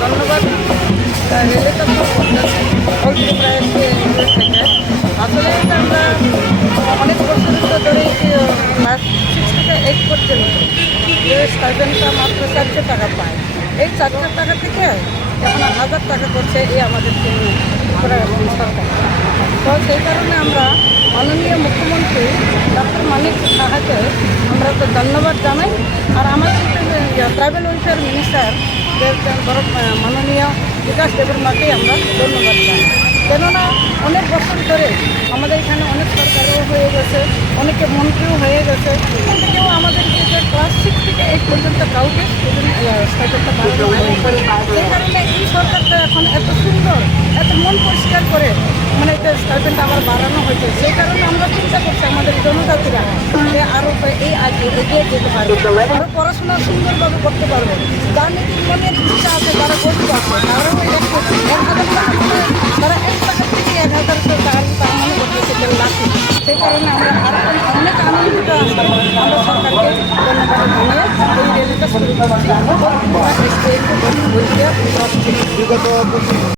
ধন্যবাদ রেলের তথ্য থেকে আসলে এটা আমরা অনেক বছর ধরে ক্লাস 6 থেকে 8 পর্যন্ত যে স্টাইপেন্ডটা মাত্র 400 টাকা পায়। এই 400 টাকা থেকে এখন 1000 টাকা করছে এই আমাদের সরকার। তো সেই কারণে আমরা মাননীয় মুখ্যমন্ত্রী ডক্টর মানিক সাহাকে আমরা তো ধন্যবাদ জানাই। আর আমাদের ট্রাইবেল ওয়েলফেয়ার মিনিস্টার মাননীয় বিকাশ দেববর্মাকে আমরা ধন্যবাদ জানাই। কেননা অনেক বছর ধরে আমাদের এখানে অনেক সরকারও হয়ে গেছে, অনেকে মন্ত্রীও হয়ে গেছে, কিন্তু কেউ আমাদেরকে যে ক্লাস 6 থেকে 8 পর্যন্ত কাউকে স্টাইপেন্ডটা বাড়ানো হয়নি। সেই কারণে এই সরকারটা এখন এত সুন্দর, এত মন পরিষ্কার করে মানে যে স্টাইপেন্ডটা আবার বাড়ানো হয়েছে। সেই কারণে আমরা চিন্তা করছি আমাদের জনজাতিরা আরও এই আগে এগিয়ে যেতে পারবো, আমরা পড়াশোনা সুন্দরভাবে করতে পারবো। যার নিজের মনের ইচ্ছা আছে, যারা গরিব আছে, তারাও 1,000 টাকা করে, তারা 1 টাকা থেকে 1,000 টাকা তার মনে করতেছে যে লাখে। সেই কারণে আমরা আরও অনেক আনন্দিত আছি। আমরা সরকারকে ধন্যবাদ জানিয়ে এই রেলিটা শুরু করছি।